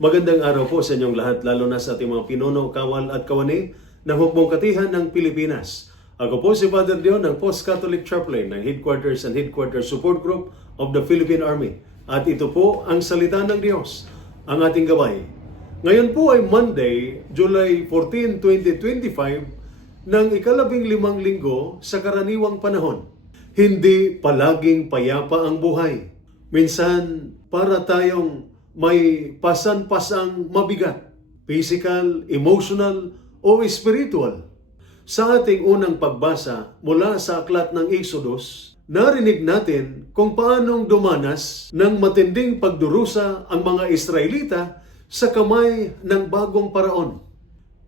Magandang araw po sa inyong lahat, lalo na sa ating mga pinuno, kawal at kawani ng hukbong katihan ng Pilipinas. Ako po si Father Dion ng Post-Catholic Chaplain ng Headquarters and Headquarters Support Group of the Philippine Army. At ito po ang salita ng Diyos, ang ating gabay. Ngayon po ay Monday, July 14, 2025, ng ika-15 linggo sa karaniwang panahon. Hindi palaging payapa ang buhay. Minsan, para tayong may pasan-pasang mabigat, physical, emotional, o spiritual. Sa ating unang pagbasa mula sa aklat ng Exodus, narinig natin kung paanong dumanas ng matinding pagdurusa ang mga Israelita sa kamay ng bagong paraon.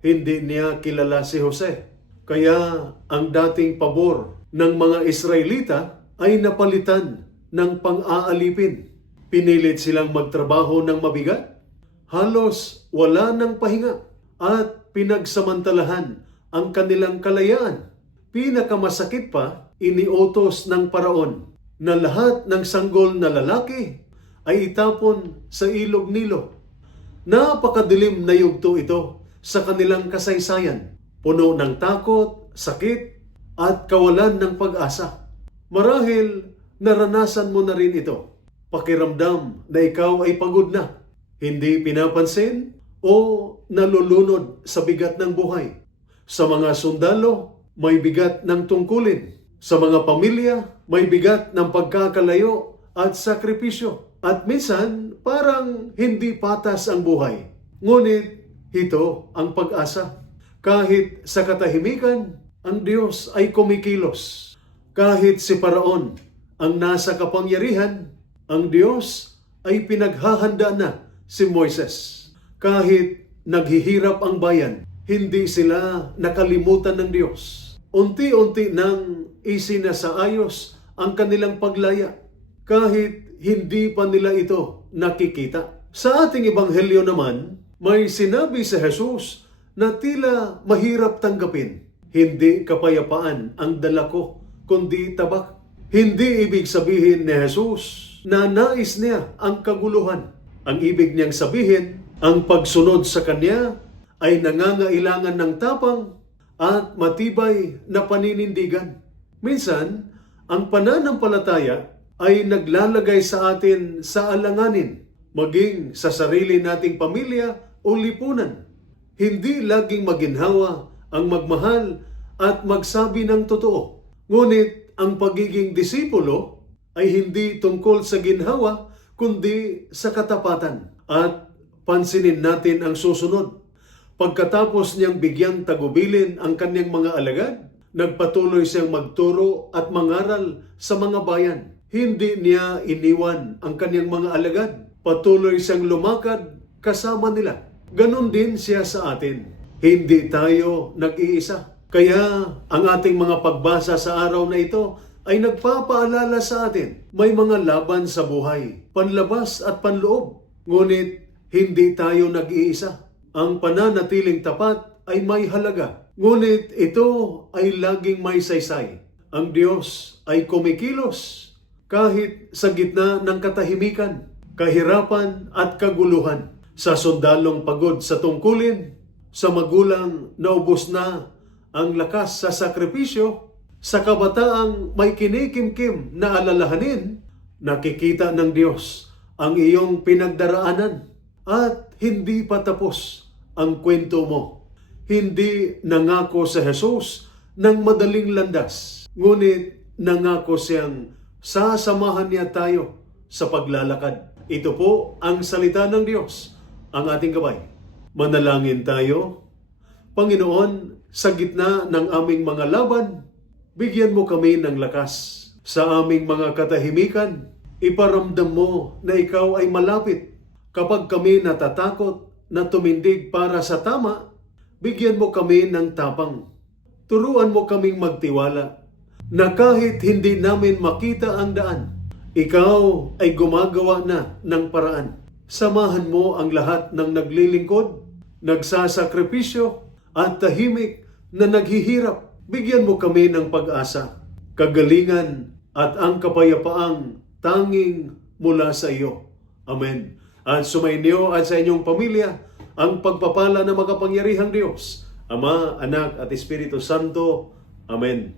Hindi niya kilala si Jose, kaya ang dating pabor ng mga Israelita ay napalitan ng pang-aalipin. Pinilit silang magtrabaho ng mabigat, halos wala ng pahinga, at pinagsamantalahan ang kanilang kalayaan. Pinakamasakit pa, iniutos ng paraon na lahat ng sanggol na lalaki ay itapon sa ilog Nilo. Napakadilim na yugto ito sa kanilang kasaysayan, puno ng takot, sakit, at kawalan ng pag-asa. Marahil naranasan mo na rin ito. Pakiramdam na ikaw ay pagod na, hindi pinapansin o nalulunod sa bigat ng buhay. Sa mga sundalo, may bigat ng tungkulin. Sa mga pamilya, may bigat ng pagkakalayo at sakripisyo. At minsan, parang hindi patas ang buhay. Ngunit, ito ang pag-asa. Kahit sa katahimikan, ang Diyos ay kumikilos. Kahit si Paraon ang nasa kapangyarihan, ang Diyos ay pinaghahanda na si Moises. Kahit naghihirap ang bayan, hindi sila nakalimutan ng Diyos. Unti-unti nang isinasaayos ang kanilang paglaya, kahit hindi pa nila ito nakikita. Sa ating ebanghelyo naman, may sinabi sa Jesus na tila mahirap tanggapin. Hindi kapayapaan ang dala ko, kundi tabak. Hindi ibig sabihin ni Jesus na nais niya ang kaguluhan. Ang ibig niyang sabihin, ang pagsunod sa Kanya ay nangangailangan ng tapang at matibay na paninindigan. Minsan, ang pananampalataya ay naglalagay sa atin sa alanganin, maging sa sarili nating pamilya o lipunan. Hindi laging maginhawa ang magmahal at magsabi ng totoo. Ngunit ang pagiging disipulo ay hindi tungkol sa ginhawa, kundi sa katapatan. At pansinin natin ang susunod. Pagkatapos niyang bigyang tagubilin ang kanyang mga alagad, nagpatuloy siyang magturo at mangaral sa mga bayan. Hindi niya iniwan ang kanyang mga alagad. Patuloy siyang lumakad kasama nila. Ganon din siya sa atin. Hindi tayo nag-iisa. Kaya ang ating mga pagbasa sa araw na ito ay nagpapaalala sa atin, may mga laban sa buhay, panlabas at panloob. Ngunit hindi tayo nag-iisa. Ang pananatiling tapat ay may halaga. Ngunit ito ay laging may saysay. Ang Diyos ay kumikilos kahit sa gitna ng katahimikan, kahirapan at kaguluhan. Sa sundalong pagod sa tungkulin, sa magulang na ubos na ang lakas sa sakripisyo, sa kabataang may kinikimkim na alalahanin, nakikita ng Diyos ang iyong pinagdaraanan at hindi pa tapos ang kwento mo. Hindi nangako sa Jesus ng madaling landas, ngunit nangako siyang sasamahan niya tayo sa paglalakad. Ito po ang salita ng Diyos, ang ating gabay. Manalangin tayo. Panginoon, sa gitna ng aming mga laban, bigyan mo kami ng lakas. Sa aming mga katahimikan, iparamdam mo na ikaw ay malapit. Kapag kami natatakot na tumindig para sa tama, bigyan mo kami ng tapang. Turuan mo kaming magtiwala na kahit hindi namin makita ang daan, ikaw ay gumagawa na ng paraan. Samahan mo ang lahat ng naglilingkod, nagsasakripisyo, at tahimik na naghihirap. Bigyan mo kami ng pag-asa, kagalingan at ang kapayapaang tanging mula sa iyo. Amen. at sumainyo at sa inyong pamilya ang pagpapala ng makapangyarihang Diyos, Ama, Anak at Espiritu Santo. Amen.